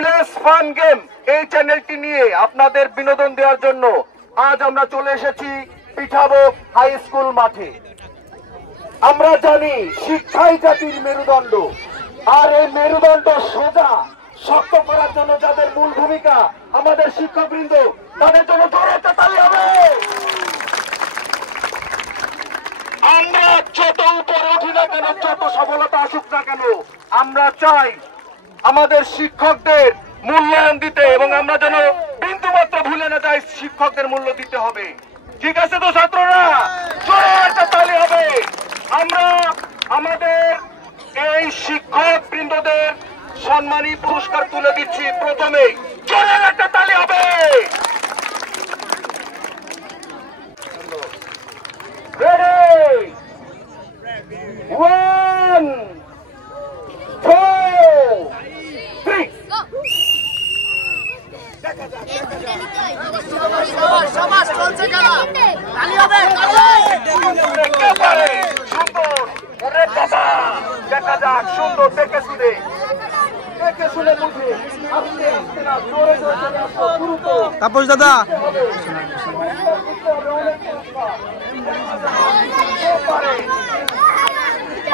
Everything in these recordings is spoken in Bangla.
ভিলেজ ফান গেম এই চ্যানেলটি নিয়ে আপনাদের বিনোদন দেওয়ার জন্য আজ আমরা চলে এসেছি পিঠাভোগ হাই স্কুল মাঠে। আমরা জানি শিক্ষাই জাতির মেরুদণ্ড, আর এই মেরুদণ্ড সোজা শক্ত করার জন্য যাদের মূল ভূমিকা আমাদের শিক্ষকবৃন্দ, তাদের জন্য জোরে একটা তালি হবে। আমরা যত উপরে উঠি না কেন, যত সফলতা আসুক না কেন, আমরা চাই আমাদের শিক্ষকদের মূল্যায়ন দিতে, এবং আমরা যেন বিন্দু মাত্র ভুলে না যাই শিক্ষকদের মূল্য দিতে হবে। ঠিক আছে তো ছাত্ররা? জোরে একটা তালি হবে। আমরা আমাদের এই শিক্ষক বৃন্দদের সম্মানী পুরস্কার তুলে দিচ্ছি। প্রথমে জোরে একটা তালি হবে। One, two, three. দেখা যাক সুন্দর দেখে শুনে বুঝে আস্তে আস্তে না জোরে জোরে। তাপস দাদা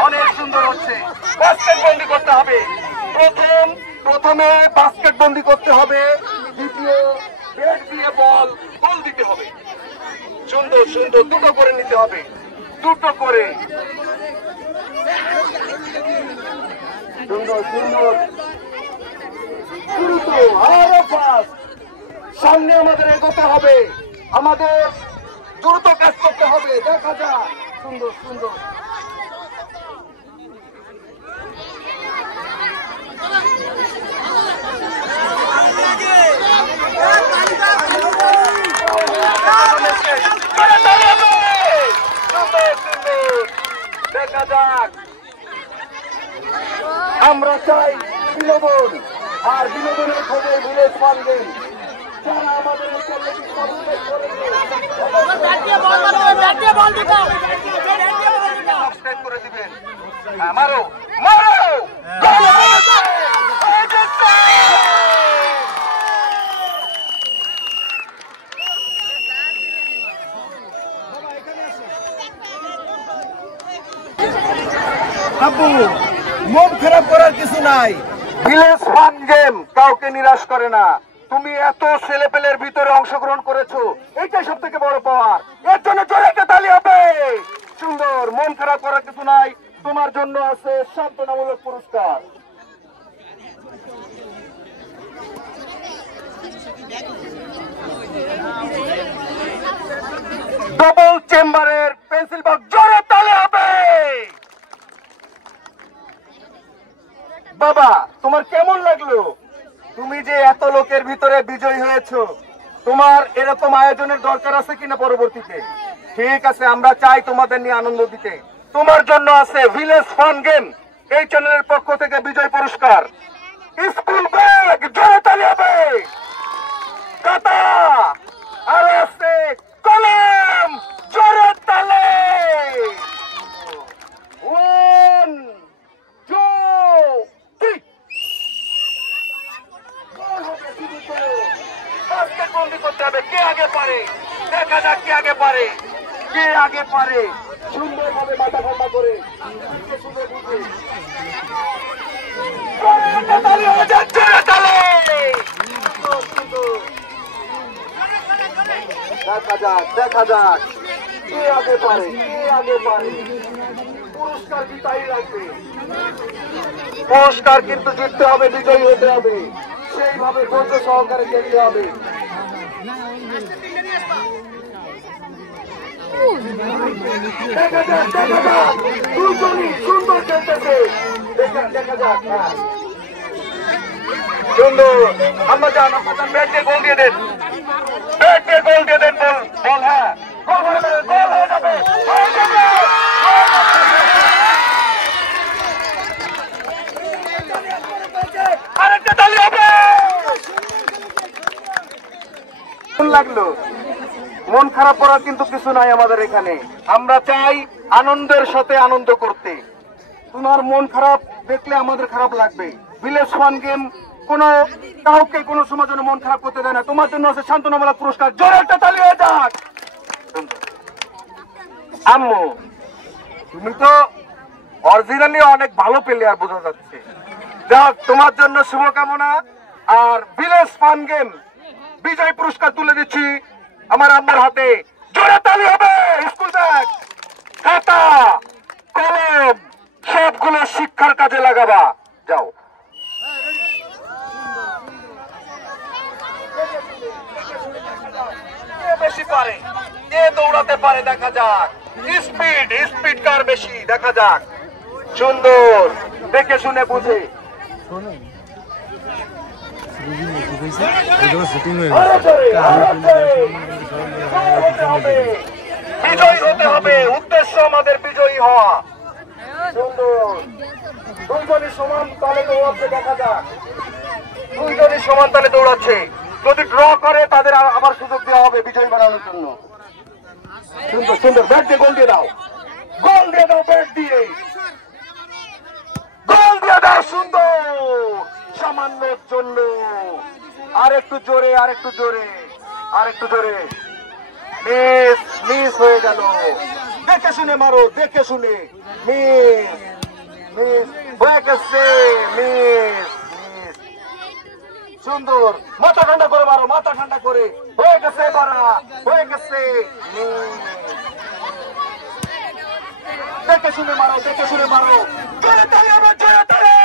অনেক সুন্দর হচ্ছে। বাস্কেট বন্দি করতে হবে। প্রথমে বাস্কেট বন্দি করতে হবে, দ্বিতীয় ব্যাট দিয়ে বল গোল দিতে হবে। সুন্দর সুন্দর দুটো করে নিতে হবে, দুটো করে। সুন্দর সুন্দর দ্রুত আরো ফাস্ট। সামনে আমাদের এগোতে হবে, আমাদের দ্রুত কাজ করতে হবে। দেখা যাক সুন্দর সুন্দর। দেখা যাক। আমরা চাই বিনোদন, আর বিনোদনের খোঁজে ভিলেজ ফান গেম। যারা আমাদের সাবস্ক্রাইব করে দিবেন। মারো মারো। আপু মন খারাপ করার কিছু নাই। ভিলেজ ফান গেম কাউকে নিরাশ করে না। তুমি এত ছেলেপেলের ভিতরে অংশগ্রহণ করেছো, এটাই সব থেকে বড় পাওয়ার। এর জন্য জোরে একটা তালি হবে। সুন্দর। মন খারাপ করার কিছু নাই, তোমার জন্য আছে সান্ত্বনামূলক পুরস্কার। ডবল চেম্বারের পেন্সিল বক্স। জোরে তালি হবে। বাবা, তোমার কেমন লাগলো? তুমি যে এত লোকের ভিতরে বিজয়ী হয়েছো, তোমার এরকম আয়োজনের দরকার আছে কিনা পরবর্তীতে? ঠিক আছে, আমরা চাই তোমাদের নিয়ে আনন্দ দিতে। তোমার জন্য আছে ভিলেজ ফান গেম এই চ্যানেলের পক্ষ থেকে বিজয় পুরস্কার, স্কুল ব্যাগ। জোরে তালি হবে। খাতা আর আছে কলম। জোরে তালি। 1, 2, 3। বাস্কেট বন্দি করতে হবে। কে আগে পারে? দেখা যাক কে আগে পারে, কে আগে পারে। সুন্দরভাবে মাথা ঠান্ডা করে দেখা যাক, দেখা যাক কে আগে পারে, কে আগে পারে। পুরস্কার জিতাই লাগবে। পুরস্কার কিন্তু জিততে হবে, বিজয়ী হতে হবে। সেইভাবে ধৈর্য সহকারে খেলতে হবে। দেখা যাক, দেখা যাক দুজনই সুন্দর খেলতেছে। দেখা যাক। সুন্দর। আমরা যান, ব্যাট দিয়ে গোল দিয়ে দেন, ব্যাট দিয়ে গোল দিয়ে দেন। বল হ্যাঁ, গোল হয়ে যাবে, গোল হয়ে যাবে, হয়ে যাবে। আরেকটা তালি হবে। লাগলো। মন খারাপ করার কিন্তু কিছু নাই আমাদের এখানে। আমরা চাই আনন্দের সাথে আনন্দ করতে। তোমার মন খারাপ দেখলে আমাদের খারাপ লাগবে। ভিলেজ ফান গেম কোনো কাউকে কোনো সময় জন্য মন খারাপ করতে দেয় না। তোমার জন্য আছে সান্ত্বনামূলক পুরস্কার। জোরে একটা তালি হয়ে যাক। আম্মু, তুমি তো অরিজিনালি অনেক ভালো প্লেয়ার বোঝা যাচ্ছে। যাক, তোমার জন্য শুভকামনা। আর ভিলেজ ফান গেম বিজয় পুরস্কার তুলে দিচ্ছি আমার আম্মার হাতে। জোরে তালি হবে। স্কুল ব্যাগ, খাতা, কলম সবগুলো শিক্ষার কাজে লাগাবা। যাও। কে বেশি পারে, কে দৌড়াতে পারে দেখা যাক। স্পিড কার বেশি দেখা যাক। সুন্দর, দেখে শুনে বুঝে। বিজয়ী হতে হবে, উদ্দেশ্য আমাদের বিজয়ী হওয়া। সুন্দর, দুইজনই সমান তালে দৌড়াচ্ছে দেখা যাক। দুইজনই সমান তালে দৌড়াচ্ছে। যদি ড্র করে তাদের আবার সুযোগ দেওয়া হবে বিজয়ী বানানোর জন্য। সুন্দর সুন্দর, ব্যাট দিয়ে গোল দিয়ে দাও। গোল দিয়ে দাও, ব্যাট দিয়ে গোল দিয়ে দাও। সুন্দর, সামান্যের জন্য। আর একটু জোরে, আর একটু জোরে, আর একটু জোরে। মিস হয়ে গেল। দেখে শুনে মারো, দেখে শুনে। মিস হয়ে গেছে। মিস। সুন্দর, মাথা ঠান্ডা করে মারো, মাথা ঠান্ডা করে। হয়ে গেছে বাড়া, হয়ে গেছে। দেখে শুনে মারো, দেখে শুনে মারো। জোরে তালি হবে, জোরে তালি।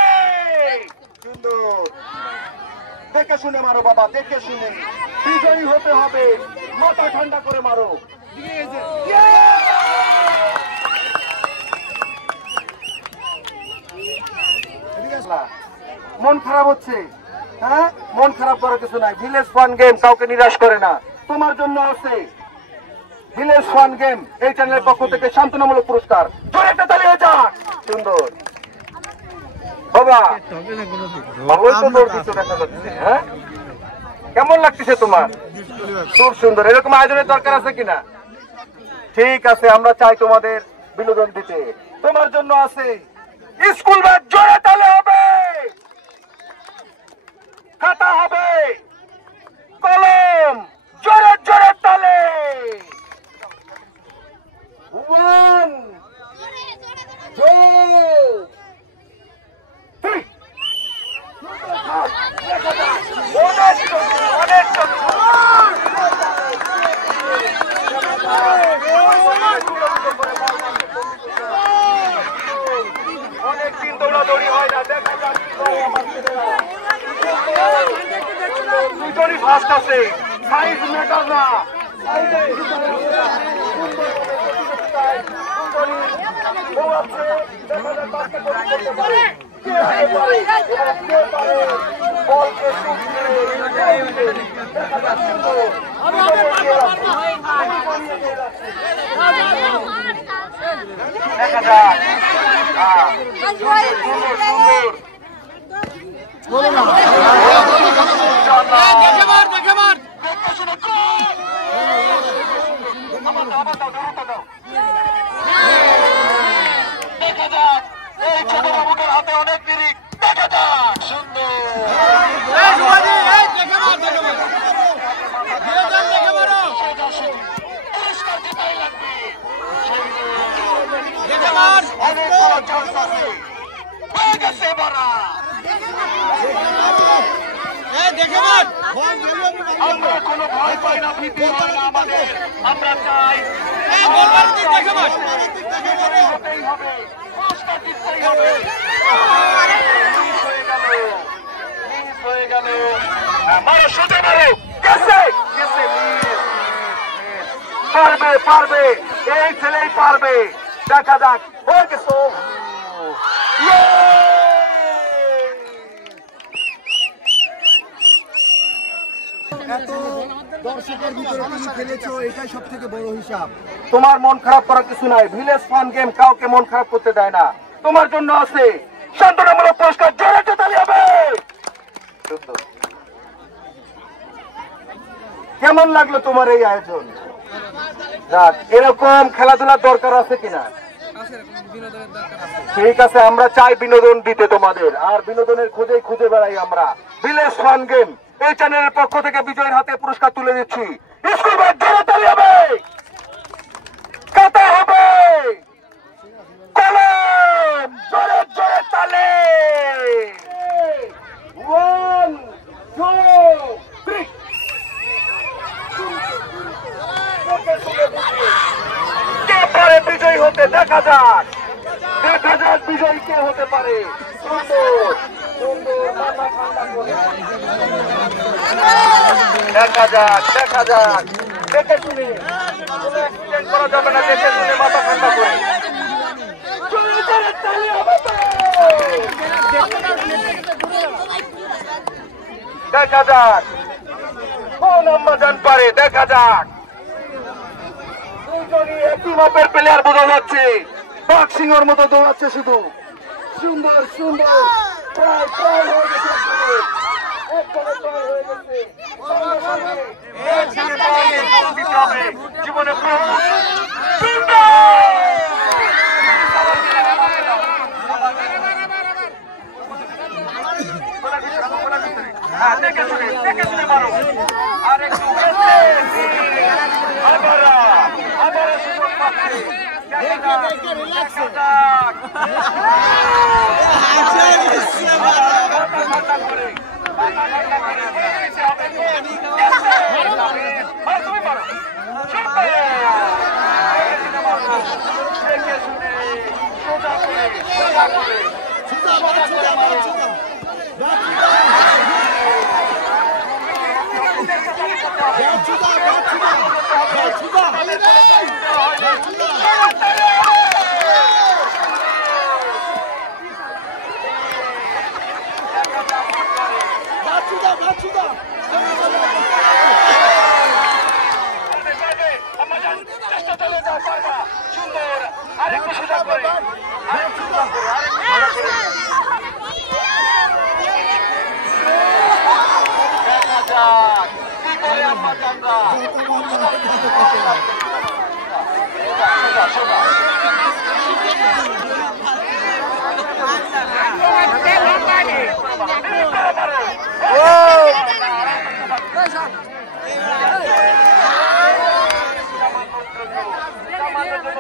সুন্দর, দেখে শুনে মারো বাবা, দেখে শুনে। বিজয়ী হতে হবে, মাথা ঠান্ডা করে মারো। মন খারাপ হচ্ছে? হ্যাঁ, মন খারাপ করার কিছু নাই। ভিলেজ ফান গেম কাউকে নিরাশ করে না। তোমার জন্য আছে ভিলেজ ফান গেম এই চ্যানেলের পক্ষ থেকে সান্ত্বনামূলক পুরস্কার। জোরে একটা তালি হয়ে যাক। সুন্দর বাবা, ভালোই তো দৌড় দিচ্ছ দেখা যাচ্ছে। হ্যাঁ, কেমন লাগতেছে তোমার? খুব সুন্দর। এরকম আয়োজনের দরকার আছে কিনা? ঠিক আছে, আমরা চাই তোমাদের বিনোদন দিতে। তোমার জন্য আছে স্কুল ব্যাগ। জোরে তালে হবে, খাতা হবে, কলম। জোরে জোরে তালে। 1 2 3। অনেকদিন দৌড়াদৌড়ি হয় না, দেখা যাক দুজনই ফার্স্ট আছে। সাইজ ম্যাটার না। দেখা যাক। দেখা যাক, এই ছোট বাবুটার হাতে অনেক দিক। দেখা যাক, সুন্দর। পুরস্কার দিতেই লাগবে। অনেক বড় চান্স আছে। হয়ে গেছে বাড়া। আমরা কোনো ভয় পাই না, ভীতি হয় না আমাদের। আমরা চাই হতেই হবে, পুরস্কার জিততেই হবে। হয়ে গেল। মারো, সোজা মারো। গেছে গেছে। পারবে পারবে, এই ছেলেই পারবে। দেখা যাক। হয়ে গেছে। এত দর্শকের ভিতরে তুমি খেলেছো, এটাই সব থেকে বড় হিসাব। তোমার মন খারাপ করার কিছু নাই। ভিলেজ ফান গেম কাউকে মন খারাপ করতে দেয় না। তোমার জন্য আছে সান্ত্বনামূলক পুরস্কার। জোরে একটা তালি হবে। কেমন লাগলো তোমার এই আয়োজন? এরকম খেলাধুলার দরকার আছে কিনা? ঠিক আছে, আমরা চাই বিনোদন দিতে তোমাদের। আর বিনোদনের খুঁজে বেড়াই আমরা। ভিলেজ ফান গেম এই চ্যানেলের পক্ষ থেকে বিজয়ের হাতে পুরস্কার তুলে দিচ্ছি। স্কুল ব্যাগ জোরে তালি হবে, কাটা হবে, কলম জোরে জোরে তালে। 1 2 3 কে পারে বিজয়ী হতে? দেখা যাক বিজয়ী কে হতে পারে। সুন্দর সুন্দর মাথা ঠান্ডা করে দেখা যাক দেখে শুনে কোনো অ্যাক্সিডেন্ট করা যাবে না, দেখে শুনে মাথা ঠান্ডা করে দেখা যাক কোন আম্মাজান পারে। দেখা যাক দুজনই একই মাপের প্লেয়ার বোঝা যাচ্ছে, বক্সিংয়ের মতো দৌড়াচ্ছে শুধু। সুন্দর সুন্দর প্রায় প্রায় হয়ে গেছে, একবারে প্রায় হয়ে গেছে। জীবনে দেখে শুনে মারো। আর একটু আবার সুযোগ পাচ্ছে। সুন্দর আরেকটু সোজা করে দেখা যাক কি করে আমরা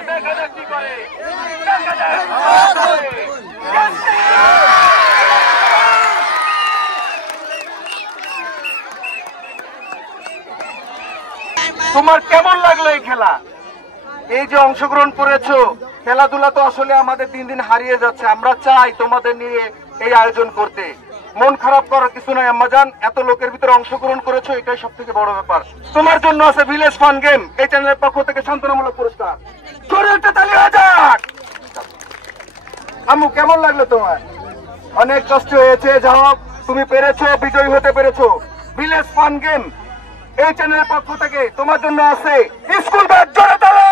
দেখা যাক কি করে। তোমার কেমন লাগলো এই খেলা? এই যে অংশগ্রহণ করেছো, খেলাধুলা তো আসলে আমাদের দিন দিন হারিয়ে যাচ্ছে। আমরা চাই তোমাদের নিয়ে এই আয়োজন করতে। মন খারাপ করার কিছু নয় আম্মাজান, এত লোকের ভিতরে অংশগ্রহণ করেছো, এটাই সব থেকে বড় ব্যাপার। তোমার জন্য আছে ভিলেজ ফান গেম এই চ্যানেলের পক্ষ থেকে সান্ত্বনামূলক পুরস্কার। জোরে একটা তালি হয়ে যাক। আম্মু কেমন লাগলো তোমার? অনেক কষ্ট হয়েছে, যাও তুমি পেরেছো, বিজয়ী হতে পেরেছো। ভিলেজ ফান গেম এই চ্যানেলের পক্ষ থেকে তোমার জন্য আছে স্কুল ব্যাগ জোরে তালে,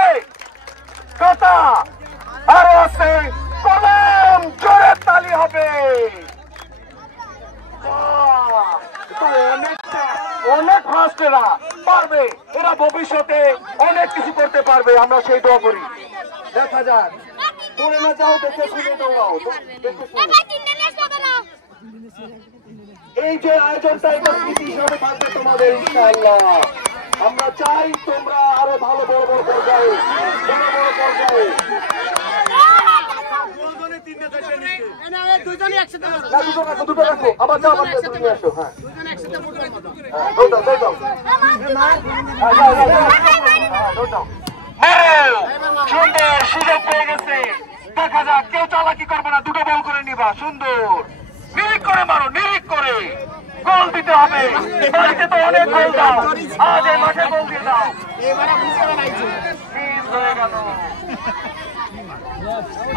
কথা আরো আছে কলম জোরে তালি হবে। অনেক ফাস্ট এরা পারবে, এরা ভবিষ্যতে অনেক কিছু করতে পারবে, আমরা সেই দোয়া করি। দেখা যাক পড়ে না যাও, দেখে শুনে দৌড়াও, দেখে শুনে। এই যে আয়োজনটা এটা স্মৃতি হিসাবে থাকবে তোমাদের ইনশাআল্লাহ। আমরা চাই তোমরা আরো ভালো বড় বড় পর্যায়ে দুটো রাখো, আবার যাও আবার নিয়ে আসো। হ্যাঁ সুন্দর সুযোগ পেয়ে গেছে। দেখা যাক কেউ চালাকি করবে না, দুটো বল করে নিবা। সুন্দর নিরিক করে মারো, নিরিক করে গোল দিতে হবে। বাড়িতে তো অনেক গোল দাও, আজ এই মাঠে গোল দিয়ে দাও।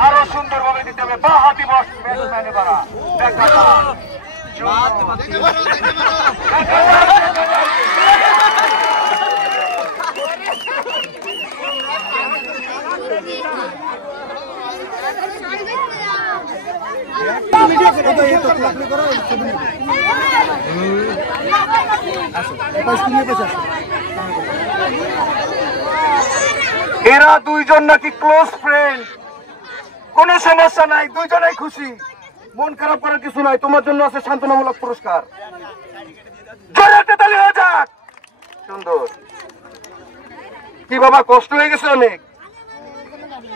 আরো সুন্দর ভাবে দিতে হবে, বা হাতি বস ব্যাটসম্যান এবারা। দেখা যাক এরা দুইজন নাকি ক্লোজ ফ্রেন্ড, কোন সমস্যা নাই, দুইজনেই খুশি, মন খারাপ করার কিছু নাই। তোমার জন্য আছে সান্ত্বনামূলক পুরস্কার। জোরে একটা তালি হয়ে যাক। সুন্দর। কি বাবা কষ্ট হয়ে গেছে অনেক?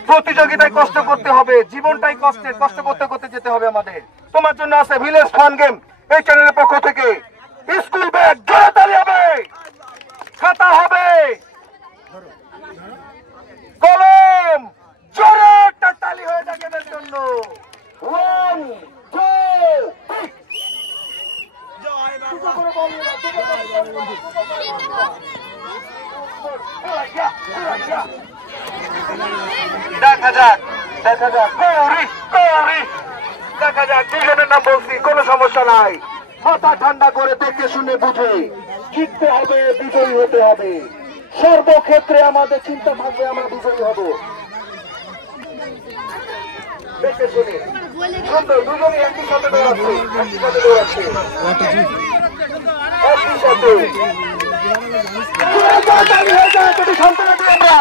প্রতিযোগিতায় কষ্ট করতে হবে, জীবনটাই কষ্টের, কষ্ট করতে করতে যেতে হবে আমাদের। তোমার জন্য আছে ভিলেজ ফান গেম এই চ্যানেলের পক্ষ থেকে স্কুল ব্যাগ, জোরে তালি হবে, খাতা হবে, কলম, জোরে একটা তালি হয়ে যাক এদের জন্য। 1 2 দেখা যাক, দেখা যাক, গৌরী গৌরী, দেখা যাক। দুজনের নাম বলছি, কোনো সমস্যা নাই। মাথা ঠান্ডা করে দেখে শুনে বুঝে জিততে হবে, বিজয়ী হতে হবে। সর্বক্ষেত্রে আমাদের চিন্তা থাকবে আমরা বিজয়ী হব। দেখে শুনে সুন্দর, দুজনই একই সাথে দৌড়াচ্ছে, একই সাথে দৌড়াচ্ছে, একই সাথে। সান্ত্বনা দিই আমরা।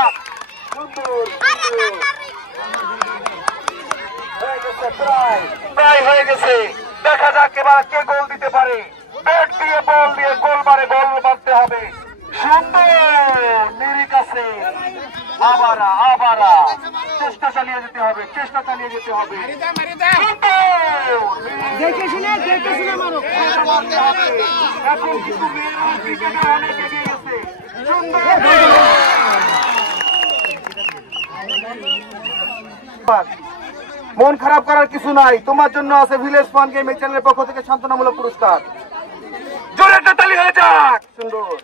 সুন্দর, প্রায় হয়ে গেছে। দেখা যাক এবার কে গোল দিতে পারে। ব্যাট দিয়ে বল দিয়ে গোল মারে, বল মারতে হবে। সুন্দর, নিরিক আছে। আবারা আবারা চেষ্টা চালিয়ে যেতে হবে, চেষ্টা চালিয়ে যেতে হবে। দেখে শুনে মারো। এখন কিছু ক্রিকেটে অনেক এগিয়ে গেছে। সুন্দর, মন খারাপ করার কিছু নাই। তোমার জন্য আছে ভিলেজ ফান গেম এই চ্যানেলের পক্ষ থেকে সান্ত্বনামূলক পুরস্কার। জোরে একটা তালি হয়ে যাক। সুন্দর।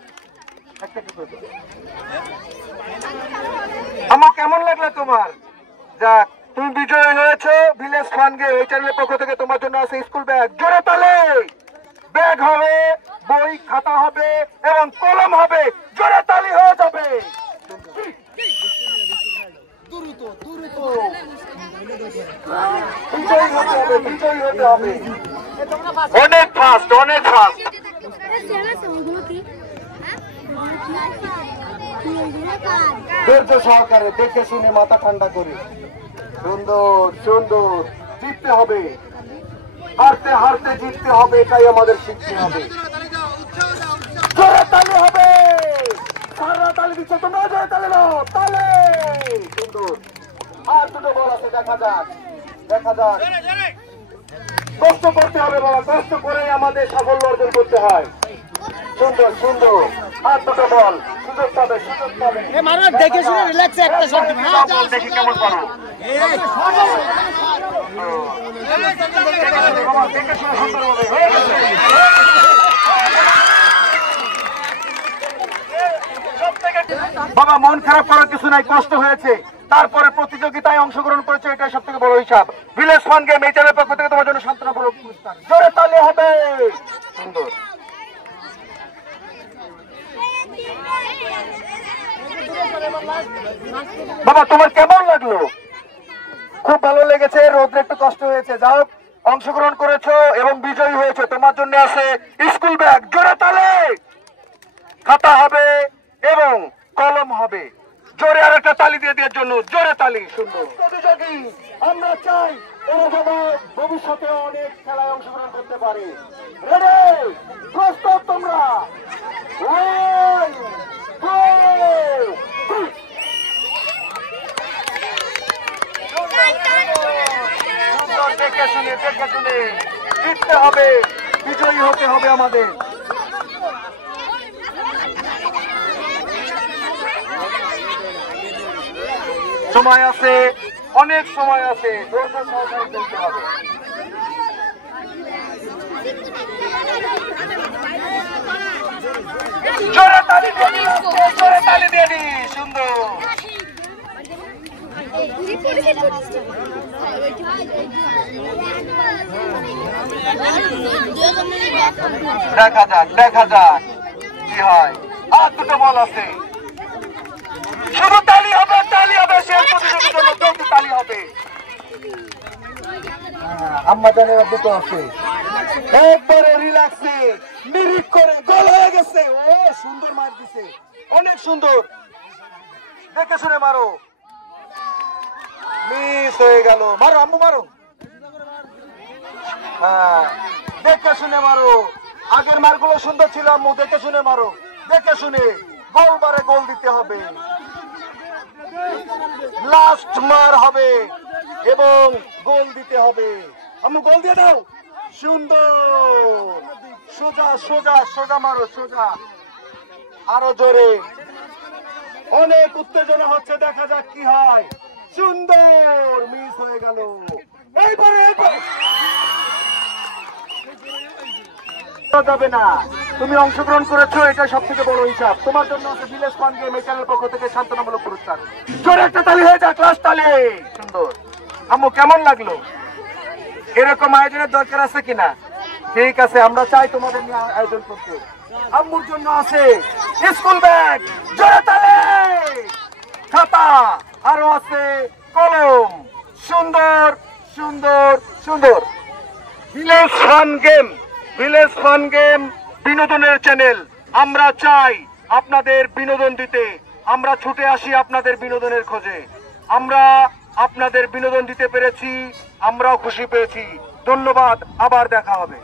আমার কেমন লাগলো তোমার? যাক, তুমি বিজয়ী হয়েছো ভিলেজ ফান গেম এই চ্যানেলের পক্ষ থেকে। তোমার জন্য আছে স্কুল ব্যাগ, জোরে তালি। ব্যাগ হবে, বই খাতা হবে এবং কলম হবে, জোরে তালি হয়ে যাবে। বিজয়ী হতে হবে, বিজয়ী হতে হবে। অনেক ফাস্ট, অনেক ফাস্ট। ধৈর্য সহকারে দেখে শুনে মাথা ঠান্ডা করে। সুন্দর সুন্দর, জিততে হবে, হারতে হারতে জিততে হবে, এটাই আমাদের শিখতে হবে। জোরে তালি হবে, সারা তালি দিচ্ছে তোমরা, জোরে তালি দাও, তালে। সুন্দর। আর দুটো বল আছে, দেখা যাক, দেখা যাক। কষ্ট করতে হবে বাবা, কষ্ট করে আমাদের সাফল্য অর্জন করতে হয়। সুন্দর সুন্দর, আর দুটো বল, সুযোগ পাবে, সুযোগ পাবে। দেখে শুনে রিল্যাক্স একটা শট দিন। বল দেখি কেমন পারো। দেখে শুনে সুন্দরভাবে হয়ে গেছে। বাবা মন খারাপ করার কিছু নাই, কষ্ট হয়েছে, তারপরে প্রতিযোগিতায় অংশগ্রহণ করেছে, এটাই সব থেকে বড় হিসাব। ভিলেজ ফান গেম এই চ্যানেলের পক্ষ থেকে তোমার জন্য সান্ত্বনামূলক পুরস্কার, জোরে তালি হবে। সুন্দর। বাবা তোমার কেমন লাগলো? খুব ভালো লেগেছে, রোদ্রে একটু কষ্ট হয়েছে, যাও অংশগ্রহণ করেছো এবং বিজয়ী হয়েছে। তোমার জন্য আছে স্কুল ব্যাগ, জোরে তালি। খাতা হবে এবং কলম হবে, জোরে আর একটা তালি দিয়ে দেওয়ার জন্য, জোরে তালি। সুন্দর। প্রতিযোগী আমরা চাই এরা যেন ভবিষ্যতে অনেক খেলায় অংশগ্রহণ করতে পারে। রেডি, প্রস্তুত তোমরা? 1 2 3। সুন্দর, দেখে শুনে দেখে শুনে জিততে হবে, বিজয়ী হতে হবে আমাদের। সময় আছে, অনেক সময় আছে, ধৈর্য সহকারে চলতে হবে। জোরে তালি দিয়ে দিলাম, জোরে তালি দিয়ে দি। সুন্দর। দেখা যাক, দেখা যাক কি হয়। আর দুটো বল আছে, শুধু তালি হবে, তালি হবে, শেষ প্রতিযোগিতার জন্য চলতি তালি হবে। আম্মা জানের দুটো আছে, একবারে রিল্যাক্সে নিরিখ করে গোল হয়ে গেছে। ও সুন্দর মার দিছে, অনেক সুন্দর, দেখে শুনে মারো। মিস হয়ে গেল, মারো আম্মু মারো। হ্যাঁ, দেখে শুনে মারো, আগের মারগুলো সুন্দর ছিল আম্মু, দেখে শুনে মারো, দেখে শুনে। গোল বারে গোল দিতে হবে, লাস্ট মার হবে এবং গোল দিতে হবে। আম্মু গোল দিয়ে দাও, সুন্দর, সোজা সোজা সোজা মারো, সোজা, আরো জোরে। অনেক উত্তেজনা হচ্ছে, দেখা যাক কি হয়। সুন্দর, মিস হয়ে গেল। এইবারে যাবে না, তুমি অংশগ্রহণ করেছো, এটা সব থেকে বড় হিসাব। তোমার জন্য আছে ভিলেজ ফান গেম এই চ্যানেল পক্ষ থেকে সান্ত্বনামূলক পুরস্কার। জোরে একটা তালি হয়ে যাক, লাস্ট তালি। সুন্দর। আম্মু কেমন লাগলো? এরকম আয়োজনের দরকার আছে কিনা? ঠিক আছে, আমরা চাই তোমাদের নিয়ে আয়োজন করতে। আম্মুর জন্য আছে স্কুল ব্যাগ, জোরে তালি, খাতা, আরো আছে কলম। সুন্দর সুন্দর সুন্দর। Village fun game, village fun game বিনোদনের চ্যানেল। আমরা চাই আপনাদের বিনোদন দিতে, আমরা ছুটে আসি আপনাদের বিনোদনের খোঁজে। আমরা আপনাদের বিনোদন দিতে পেরেছি, আমরাও খুশি পেয়েছি। ধন্যবাদ, আবার দেখা হবে।